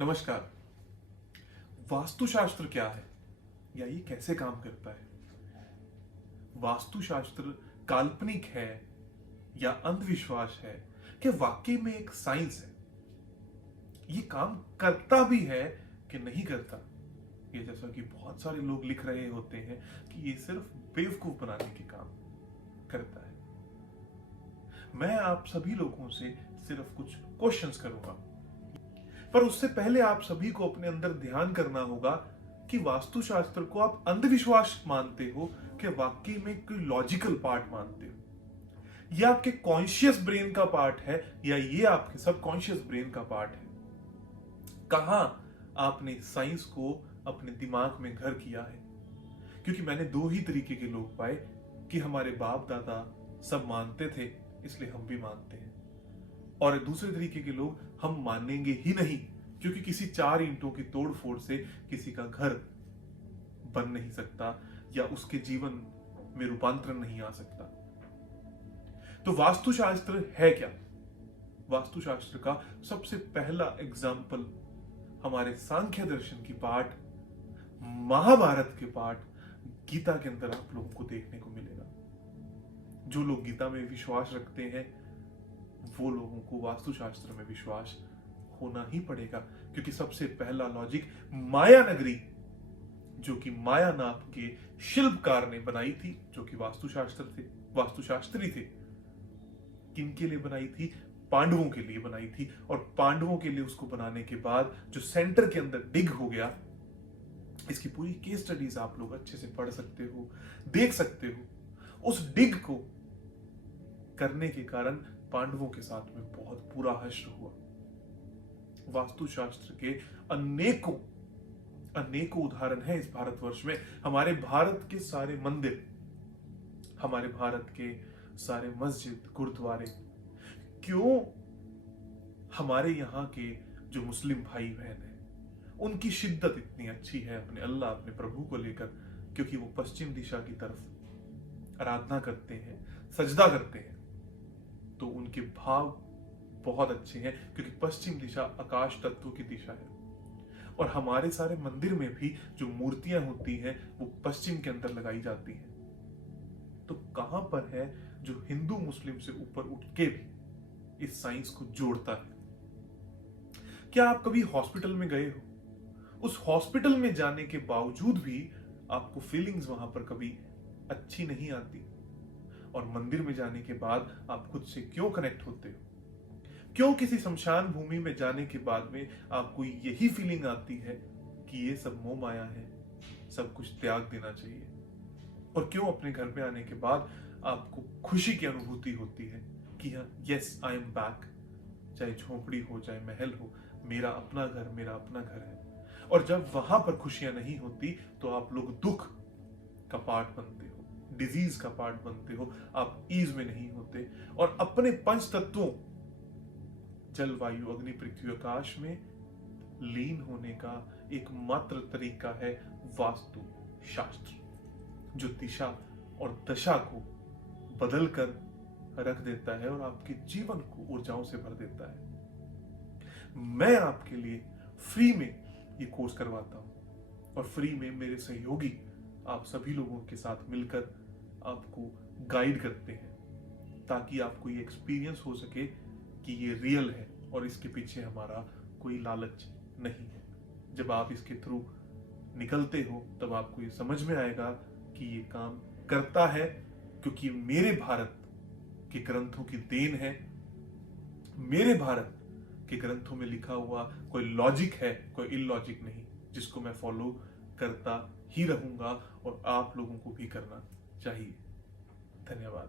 नमस्कार। वास्तुशास्त्र क्या है या ये कैसे काम करता है? वास्तुशास्त्र काल्पनिक है या अंधविश्वास है कि वाकई में एक साइंस है? ये काम करता भी है कि नहीं करता? ये जैसा कि बहुत सारे लोग लिख रहे होते हैं कि ये सिर्फ बेवकूफ बनाने के काम करता है। मैं आप सभी लोगों से सिर्फ कुछ क्वेश्चंस करूंगा, पर उससे पहले आप सभी को अपने अंदर ध्यान करना होगा कि वास्तुशास्त्र को आप अंधविश्वास मानते हो कि वाकई में कोई लॉजिकल पार्ट मानते हो। ये आपके कॉन्शियस ब्रेन का पार्ट है या ये आपके सबकॉन्शियस ब्रेन का पार्ट है? कहां आपने साइंस को अपने दिमाग में घर किया है? क्योंकि मैंने दो ही तरीके के लोग पाए कि हमारे बाप दादा सब मानते थे इसलिए हम भी मानते हैं, और दूसरे तरीके के लोग हम मानेंगे ही नहीं क्योंकि किसी चार ईंटों की तोड़फोड़ से किसी का घर बन नहीं सकता या उसके जीवन में रूपांतरण नहीं आ सकता। तो वास्तुशास्त्र है क्या? वास्तुशास्त्र का सबसे पहला एग्जाम्पल हमारे सांख्य दर्शन की पाठ, महाभारत के पाठ, गीता के अंदर आप लोगों को देखने को मिलेगा। जो लोग गीता में विश्वास रखते हैं वो लोगों को वास्तुशास्त्र में विश्वास होना ही पड़ेगा, क्योंकि सबसे पहला लॉजिक माया नगरी जो कि माया नाम के शिल्पकार ने बनाई थी, जो कि वास्तुशास्त्री थे। किनके लिए बनाई थी? पांडवों के लिए बनाई थी। और पांडवों के लिए उसको बनाने के बाद जो सेंटर के अंदर डिग हो गया, इसकी पूरी केस स्टडीज आप लोग अच्छे से पढ़ सकते हो, देख सकते हो। उस डिग को करने के कारण पांडवों के साथ में बहुत बुरा हश्र हुआ। वास्तुशास्त्र के अनेकों अनेकों उदाहरण हैं इस भारतवर्ष में। हमारे भारत के सारे मंदिर, हमारे भारत के सारे मस्जिद, गुरुद्वारे, क्यों हमारे यहाँ के जो मुस्लिम भाई बहन हैं उनकी शिद्दत इतनी अच्छी है अपने अल्लाह, अपने प्रभु को लेकर? क्योंकि वो पश्चिम दिशा की तरफ आराधना करते हैं, सजदा करते हैं, तो उनके भाव बहुत अच्छे हैं क्योंकि पश्चिम दिशा आकाश तत्व की दिशा है। और हमारे सारे मंदिर में भी जो मूर्तियां होती हैं वो पश्चिम के अंदर लगाई जाती हैं। तो कहां पर है जो हिंदू मुस्लिम से ऊपर उठ के भी इस साइंस को जोड़ता है? क्या आप कभी हॉस्पिटल में गए हो? उस हॉस्पिटल में जाने के बावजूद भी आपको फीलिंग्स वहां पर कभी अच्छी नहीं आती, और मंदिर में जाने के बाद आप खुद से क्यों कनेक्ट होते हो? क्यों किसी शमशान भूमि में जाने के बाद में आपको यही फीलिंग आती है कि ये सब मोह माया है, सब कुछ त्याग देना चाहिए? और क्यों अपने घर में आने के बाद आपको खुशी की अनुभूति होती है कि हाँ, यस आई एम बैक? चाहे झोपड़ी हो चाहे महल हो, मेरा अपना घर है। और जब वहां पर खुशियां नहीं होती तो आप लोग दुख का पार्ट बनते हो, डिजीज का पार्ट बनते हो, आप ईज में नहीं होते। और अपने पंच तत्वों जल वायु अग्नि पृथ्वी आकाश में लीन होने का एकमात्र तरीका है वास्तु शास्त्र, जो दिशा और दशा को बदल कर रख देता है और आपके जीवन को ऊर्जाओं से भर देता है। मैं आपके लिए फ्री में ये कोर्स करवाता हूं, और फ्री में मेरे सहयोगी आप सभी लोगों के साथ मिलकर आपको गाइड करते हैं, ताकि आपको ये एक्सपीरियंस हो सके कि ये रियल है और इसके पीछे हमारा कोई लालच नहीं है। जब आप इसके थ्रू निकलते हो तब आपको ये समझ में आएगा कि ये काम करता है, क्योंकि मेरे भारत के ग्रंथों की देन है। मेरे भारत के ग्रंथों में लिखा हुआ कोई लॉजिक है, कोई इलॉजिक नहीं, जिसको मैं फॉलो करता ही रहूंगा और आप लोगों को भी करना चाहिए। धन्यवाद।